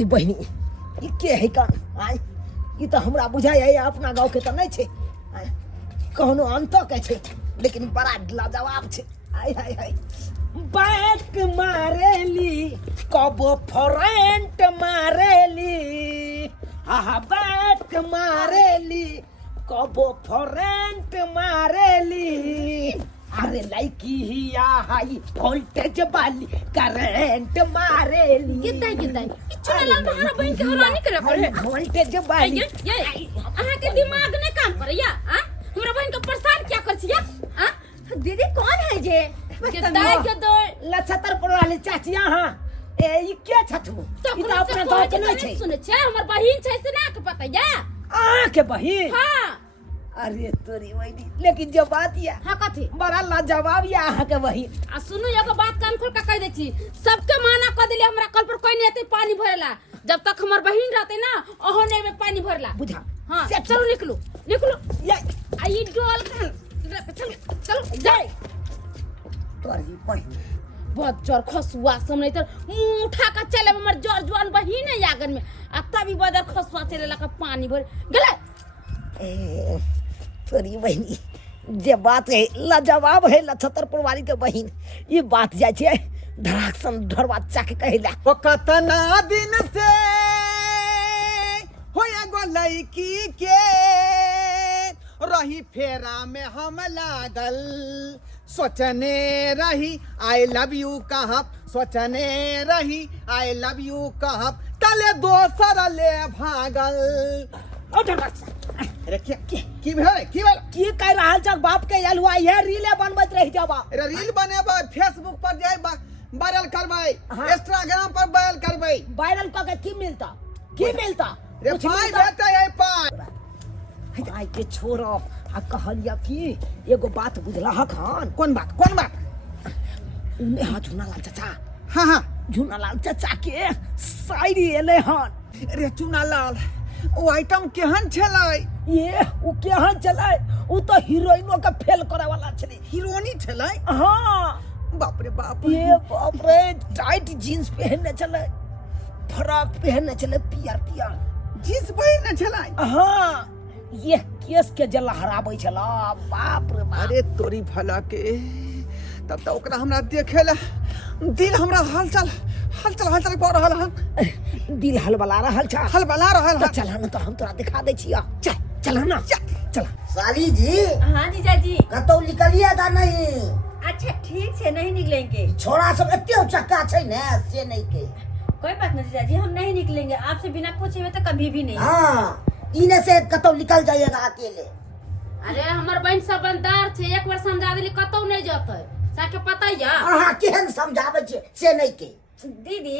तोरी बहनी ई के है कान आय ई तो हमरा बुझाय है अपना गांव के तो नहीं छे आय कहनो अंत के छे लेकिन बड़ा लाजवाब छे आय हाय हाय बैक मारेली कबो फ्रंट मारेली हा बैक मारेली कबो फ्रंट मारेली अरे लड़की ही हाई वोल्टेज वाली करंट मारेली कितना इच्छा लाल तुम्हारा बहन के हरानी करे पड़े वोल्टेज वाली ये अहाँ के दिमाग ने काम करे या हां हमरा बहन के परेशान क्या कर छिया हां दीदी कौन है जे के दो लछतर वाली चाचिया हां ए ई के छथु ई तो अपना गांव के नहीं छे सुने छे हमर बहिन छै से ना के पता या आ के बहिन हां अरे तोरी वही लेकिन जो बात या हां कथी बड़ा लाजवाब या अहाँ के बहिन आ सुनु एगो बात कान खोल के कह दै छी सबके माना क देली हमरा कल पर कोई नहीं आते पानी भरेला जब तक हमर बहिन रहते ना ओहने में पानी भरला बुझा हां चलो निकलो ये आई डोल चल चलो जाए तोरी बहिन बहुत जोर खसुआ समने तर मुंह उठा के चले हमर जोर जवान बहिन है यागन में आ तभी बदर खसुआ चले लगा पानी भर गेले ए तोरी बहिनी जे बात है लाजवाब है लछतर वाली के बहिन ये बात जाय छे धड़ाक सन ढरवा चाके कहला ओ कतना दिन से होया गो लड़की के रही फेरा में हम लागल सोचने रही आई लव यू कहब सोचने रही आई लव यू कहब तले दोसर ले भागल ओ ढरवा अरे की भेल की कह रहल छ बाप के आयल हुआ ये रीले बनबत रह जाबा अरे रील बनेबा फेसबुक पर जाय वायरल करबै हाँ। इंस्टाग्राम पर वायरल करबै वायरल क के की मिलता रे पाई देते है पाई आई के छोरो आ कहलिया कि एगो बात बुझला खान कौन बात उन्हें हाथ झुनालाल चाचा हाँ झुनालाल चाचा के शायरी एले हन रे चुनालाल ओ आइटम केहन छलै ये उ केहन चले उ तो हीरोइनो के फेल करे वाला छले हीरोइनी छलै हां बाप रे बाप ये बाप रे टाइट जींस पहनने चले फ्रॉक पहनने चले पियर जींस पहिरने छलै हां ये केस के जला हराबै छला बाप रे बाप अरे तोरी भला के तब तो ओकरा हमरा देखेला दिल हमरा हलचल कर रहल हन दिल हलबला रहल छ हलबला रहल तो हन चल न तो हम तोरा दिखा दे छिया चल ना चल साली जी हां जीजा जी कतौ निकलिए था नहीं अच्छा ठीक है नहीं निकलेंगे छोड़ा सब एते चक्का छै ने से नहीं के कोई बात नहीं जीजा जी हम नहीं निकलेंगे आपसे बिना पूछे हुए तो कभी भी नहीं हां इने से कतौ निकल जाइएगा अकेले अरे हमर बहन सबलदार छे एक बार समझा देली कतौ नहीं जाते साके पता या अहाँ केहन समझाबै छै से नहीं के दीदी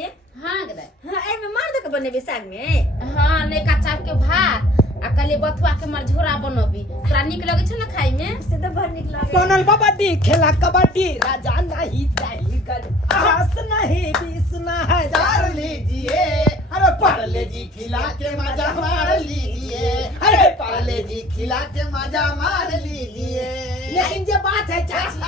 हां गदे हां ए में मार दे के बनेबे साग में हां ने का चार के भात आ कले बथुआ के मरझोरा बनबी तोरा निक लगे छ ना खाई में से तो भर निक लागे बनल बाबादी खेला कबड्डी राजा नहीं चाहिए गल आस नहीं बीस ना हजार लीजिए अरे पार्ले जी खिला के मजा मार लीजिए अरे पार्ले जी खिला के मजा मार लीजिए लेकिन जे बात है चाची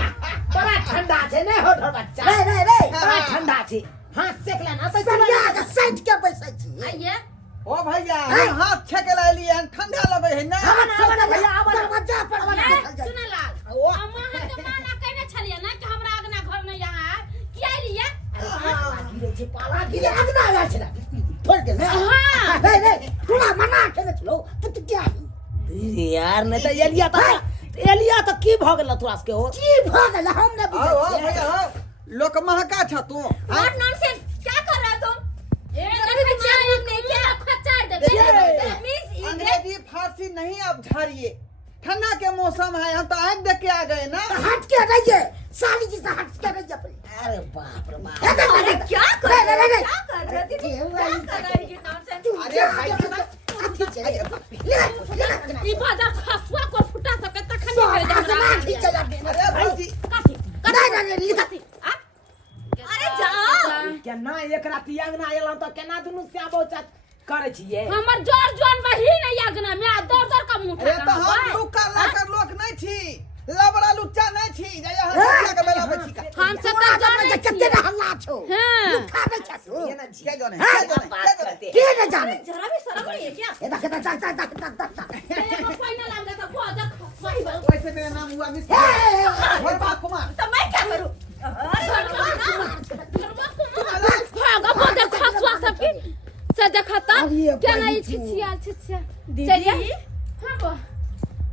बड़ा ठंडा छे नहीं हो बच्चा नहीं बड़ा ठंडा छे हाथ सेक लेना तो सरिया के सैट के बैसै छी आइए ओ भैया हाथ छेक लिए ठंडा लगे है ना आवन भैया आवन मजा पर सुन लाल अम्मा के माना कहने छलिए ना कि हमरा अगना घर में यहाँ की आइलिए गिरे छै पाला गिरे अगना आया छै छोड़ दे हां नहीं तोरा मना केने छलो तू क्या यार नहीं तो एलिया तो की भ गेल तोरा के हो की भ गेल हम ने आओ भैया आओ लोक महका छ तू व्हाट नॉनसेंस क्या कर रहा तुम ए खचार ने क्या खचार दे मींस अंग्रेजी फारसी नहीं आप झाड़िए ठंडा के मौसम है हम तो आग देख के आ गए ना हट के रहिए साली जी से हट के रहिए अरे बाप रे बाप अरे क्या कर रहे नहीं क्या कर रहे दीदी क्या कर रहे ये नॉनसेंस अरे भाई ई बाजा खसुआ को फुटा सके तखन नहीं अरे भाई जी अरे जाओ केना एक राती अंगना एलौ तो केना दुनु से बहुत करे छिए हमर जोर जोन बहिन है यागना में दौड़ दौड़ का मुंह अरे तो हम लुका लाकर लोक नहीं थी लबड़ा लुच्चा नहीं छी जय हल्ला के बेला बैठी का हम सब पूरा तो जब जाने कते छी हल्ला छो हां खाबे छो ये ना छिया जाने के न जाने जरा भी शर्म नहीं है क्या ए देख देख एगो फाइनल आम का को देख सही बात वैसे मेरा नाम हुआ मिस और बात कुमार तो मैं क्या करूं भागा बोल खसवा सब की से देखता क्या नहीं छिछिया चलिए हां बा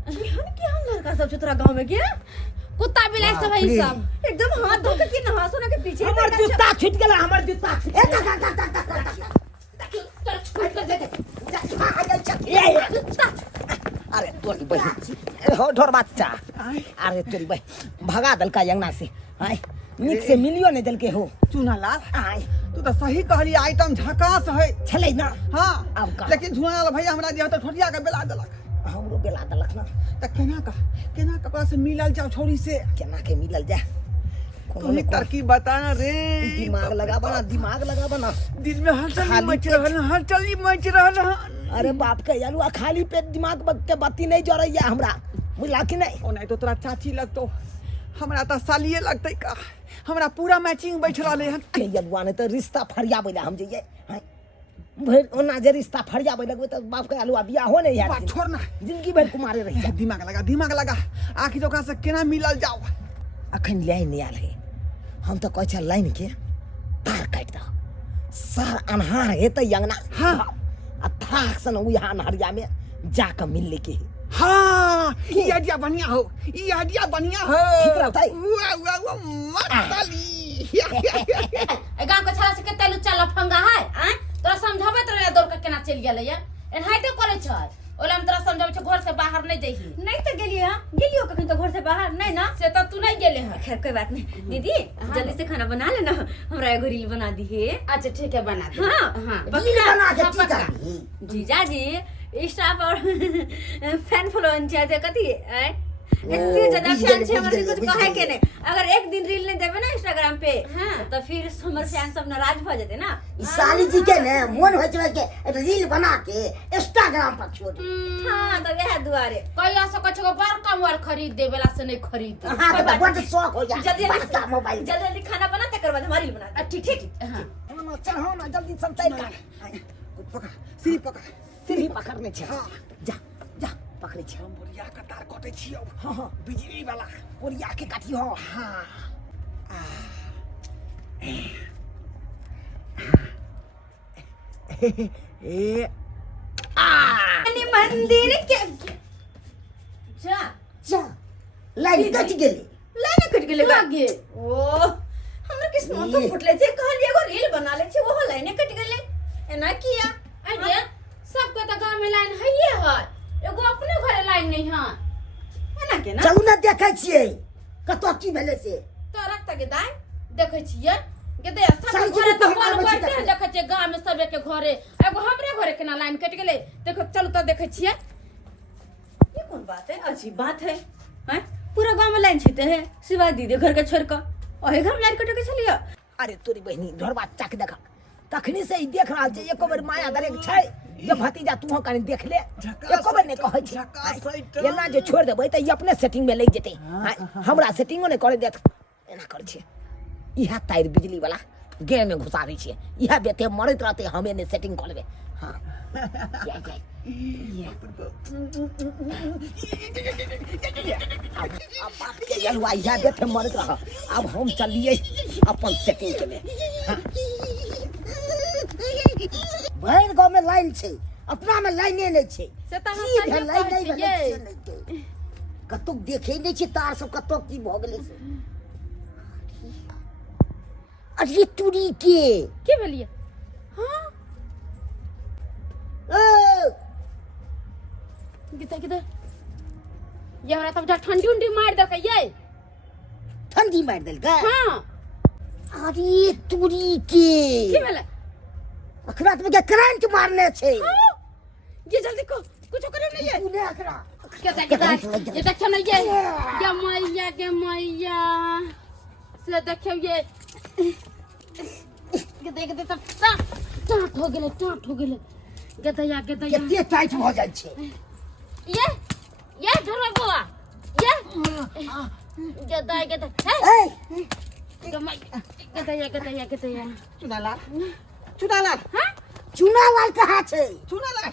बिहान के हम लड़का सब चतरा गांव में क्या कुत्ता बिलाई सब है सब एकदम हाथ धो के नहा सोना के पीछे हमर जूता छूट गेला हमर जूता छूट ए देख अरे तोरी बहन हो ढोर बच्चा अरे तोरी बहन भगा दल का यंगना से आय निक से मिलियो नहीं दल के हो चूना लाल आय तू तो सही कहली आइटम झकास है छले ना हां अब का लेकिन झुआ लाल भैया हमरा दिया तो ठोठिया के बेला देलक हमरो बेला दलक ना त केना ककरा से मिलल जाओ छोरी से केना के मिलल जा तू ही तरकीब बता ना रे दिमाग लगा बना दिल में हलचल खाली मच पेट। रहल हलचल मच रहल अरे बाप के यालू खाली पेट दिमाग के बत्ती नहीं जरैया हमरा बुझला कि नहीं ओ नहीं तो तोरा चाची लगतो हमरा त सालिए लगतै का हमरा पूरा मैचिंग बैठ रहले हन के यलुआ ने तो रिश्ता फरियाबे ला हम जइए हाय भर ओना जे रिश्ता फरियाबे लगबे तो बाप के यालुआ बियाह हो नहीं यार बात छोड़ ना जिंदगी भर कुमारे रह जा दिमाग लगा आखिर ओकरा से केना मिलल जाओ अखन लाइन नहीं आल है हम तो कह छ लाइन के तार काट दो सार अनहार है तो यंगना हाँ। अथाक सन उ यहाँ अनहरिया में जाकर मिलने के है हाँ के? ये आइडिया बढ़िया हो ठीक रहता है। वाह मतली ए गांव के छाला से के तेलु चल फंगा है आ तोरा समझाबे तो रे दौड़ के केना चल गेले या एनाइते करे छ ओला हम तोरा समझाबे छ घर से बाहर नहीं जइही नहीं तो गेलिए हां गेलियो कखन तो घर से बाहर नहीं ना से तो तू नहीं गेले है खैर कोई बात नहीं दीदी जल्दी से खाना बना लेना हमरा एगो रील बना दी है अच्छा ठीक है बना दे हाँ हां रील बना के हाँ, की पक्का। करबी जीजा जी इंस्टा पर फैन फॉलोइंग चाहिए कथी है इतनी ज्यादा फैन छे हमर कुछ कहे के नहीं अगर एक दिन रील नहीं देबे ना इंस्टाग्राम पे हाँ। तो फिर हमर फैन सब नाराज भ जेते ना ई साली जी के ने मन होय छै के रील बना के इंस्टाग्राम पर छोड़ हां तो यह दुआरे कहिया से कछ को बड़का मोबाइल खरीद देबेला से नहीं खरीद हां तो बड़ शौक हो जा जल्दी बड़का मोबाइल जल्दी जल्दी खाना बना तकर बाद हमारी रील बना दे। ठीक ठीक हां चल हो ना जल्दी सब तैयार कर पकड़ सीढ़ी पकड़ सीढ़ी पकड़ने छ जा जा पकड़े छ हम बोलिया का तार कटै छियौ हां हां बिजली वाला ओरिया के काटी हो हाँ ए अनि मंदिर के जा जा लाइन कट गेली लाइन कट गेले लागे ओ हमर किस्मत तो फुटले छे कहलिए एगो रील बना ले छे वो लाइन कट गेले एना किया अरे सबके तो गांव में लाइन हइए है एगो अपने घरे लाइन नहीं है एना के ना चलू ना देखै छियै कतो की भेले से तो रखता के दाई देखे छिए के दे सब साइकिल घरे तो पर कॉल आबै छी करते हैं देखे छिए गांव में सबे के घरे एगो हमरे घरे केना लाइन कट गेले देखो चलो तो देखे छिए ये कौन बात है अजीब बात है हैं पूरा गांव में लाइन छीते है सिवाय दीदी घर के छोड़ कर ओहे घर में लाइन कट के चलिया अरे तोरी बहनी ढोर बच्चा के देखा तखनी से ही देख रहल छै एको बेर माया दरे के छै जे भतीजा तू कनी देख ले एको बेर नहीं कहै छै एना जे छोड़ देबै त ई अपने सेटिंग में लग जेतै हमरा सेटिंगो नहीं करे देत एना कर छै इहा तार बिजली वाला गेम में घुसाबै छै इहा बेते मरैत रहतै हमे ने सेटिंग कर लेबै हां जाय जाय अब बाप के यलुआ इहा बेते मरैत रह अब हम चलिए अपन सेटिंग के में भैर गांव में लाइन छै अपना में लाइने नहीं छै से त हम की सही भेल लाइन कहै नहीं छियै। भेल से नहीं छै कतौ देखे नहीं छै तार सब कतौ की भ गेलै से अरे तुरी के की भेलिए हां ओ गीता गीता ये हमरा तब जा ठंडी उंडी मार दे के ये ठंडी मार देल का हां अरे तुरी के की भेले अखरा में के करंट मारने छै हाँ, ये जल्दी को कुछ करे नहीं ये तूने अखरा ये देखो ना ये मैया से देखो ये देख दे तब टाट हो गेले गदया केते टाइट भ जाय छै ये ढोलक बुआ ये गदा गदा ए गदा चुनालाल चुनालाल चुनालाल कहाँ छे चुनालाल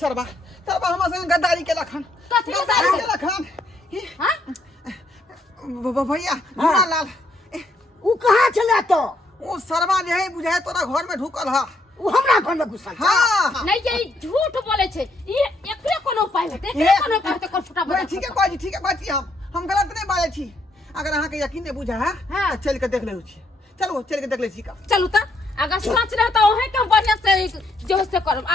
सरबा सरबा हमरा संग गद्दारी के लखन कथी गद्दारी के लखन हां भैया चुनालाल उ कहाँ चले तो वो सरबा जे है बुझाए तोरा घर में ढुकल है उ हमरा घर में घुसल छे हाँ नहीं ये झूठ बोले छे ये एकरे कोनो उपाय होते ये- एकरे कोनो उपाय होते कर फुटा नहीं, ठीक है बाजी हम गलत नहीं बाजे छी अगर अहाँ के यकीन नहीं बुझा है हाँ। तो चल के देख ले छी चलो चल के देख ले छी का चलू त अगर सच रहे तो ओहे कम बढ़िया से जो से करब आ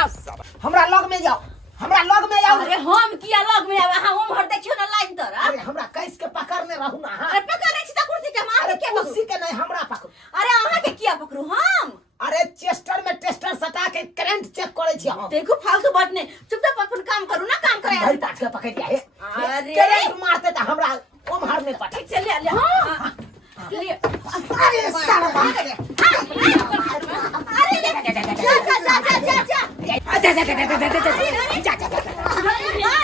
हमरा लग में जाओ हमरा लग में आओ अरे हम किया लग में आवा हम हर देखियो ना लाइन तर अरे हमरा कैस के पकड़ने रहू ना हाँ? अरे पकड़ छी त कुर्सी के मार अरे के कुर्सी के नहीं हमरा पकड़ अरे अहाँ के किया पकड़ू हम अरे चेस्टर में टेस्टर सटा के करंट चेक करे छी हम देखो फालतू बात नहीं चुपचाप अपन काम करू ना काम करे भाई पाछ के पकड़ दिया है अरे। करंट मारते तो हमरा ओमहर में पटक ठीक से ले ले ले अरे साला अरे ले जा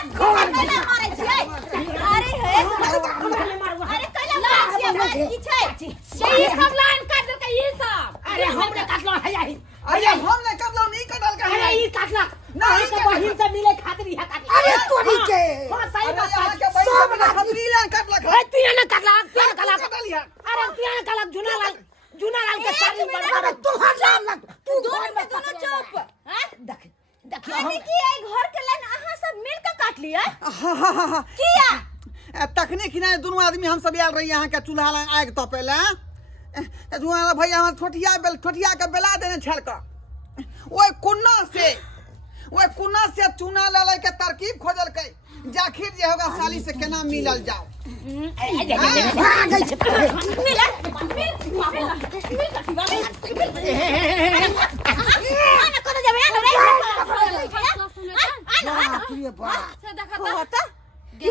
मारे छी अरे हे अरे कैला मारे छी की छै ये सब लाइन काट दे के ये सब अरे हमने काटलो है यही अरे हम ने कब लो नहीं कटल का अरे है ई काटला नहीं, नहीं तो बहिन से मिले खातिर यह काट अरे तोरी के अरे हां सही बात यहाँ के है भाई सब खतरी लान कटल अरे तू ना काटला तू ना काटला कटल है अरे तू ना काटला जुना लाल के सारी बड़ा तू हट जा तू दोनों में दोनों चुप हैं देख देखियो अरे हम की आई घर के लाइन अहाँ सब मिल के काट लिया हाँ किया तखने खिना दोनों आदमी हम सब आयल रही यहाँ के चूल्हा लग आग तपेला जुआ भैया हमार ठोठिया के बेला देने छल का ओए कुन्ना से चूना ले के तरकीब खोजल के जाखिर जे होगा साली से केना मिलल जाओ आ गई छे आना कोन जाबे प्रिय बा से देखा त ये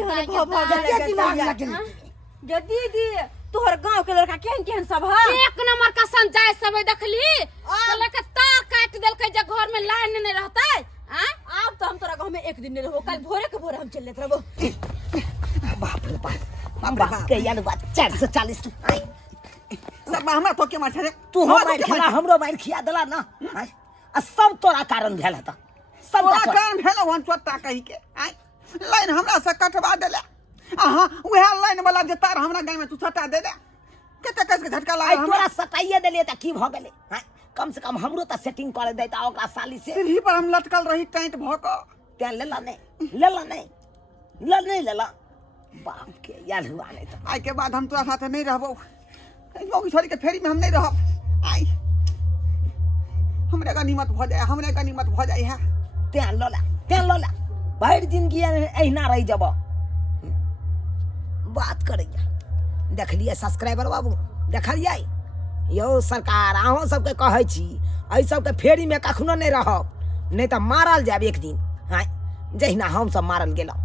दिमाग लगे दीदी तोहर गांव के लड़का केहन केहन सब है एक नंबर का संजाय सब देखली तो लेके तार काट देल के जे घर में लाइन नहीं रहते हां अब तो हम तोरा गांव में एक दिन नहीं रहबो कल भोरे के भोरे हम चल लेत रहबो बाप रे बाप के यार बात 440 आई सब हमरा तो के मार छे तू हम मार खेला हमरो मार खिया देला ना आ सब तोरा कारण भेल त सब तोरा कारण भेल वन चोटा कहि के आई लाइन हमरा से कटवा देले आहा वह लाइन वाला जे तार हमरा गाय में तू छटा दे दे कते कस के झटका आई लाग तोरा सटाइए देलिए त की भ गेले कम से कम हमरो त सेटिंग करे देता ओकरा साली से सीढ़ी पर हम लटकल रही टाइट भोक ते लेला नहीं लेला बाप के यार हुआ नहीं त आई के बाद हम तोरा साथे नहीं रहबो मोगी छोरी के फेरी में हम नहीं रहब आई हमरे गनीमत भ जाए है ते लोला भर जिंदगी एहिना रह जब बात करैया देखलिए सब्सक्राइबर बाबू देखलिए यौ सरकार अहों सबके कहै छी एहि सबके फेरी में कखनो नहीं रहब नहीं तो मारल जाब एक दिन हाँ जहिना हम सब मारल गेलहुँ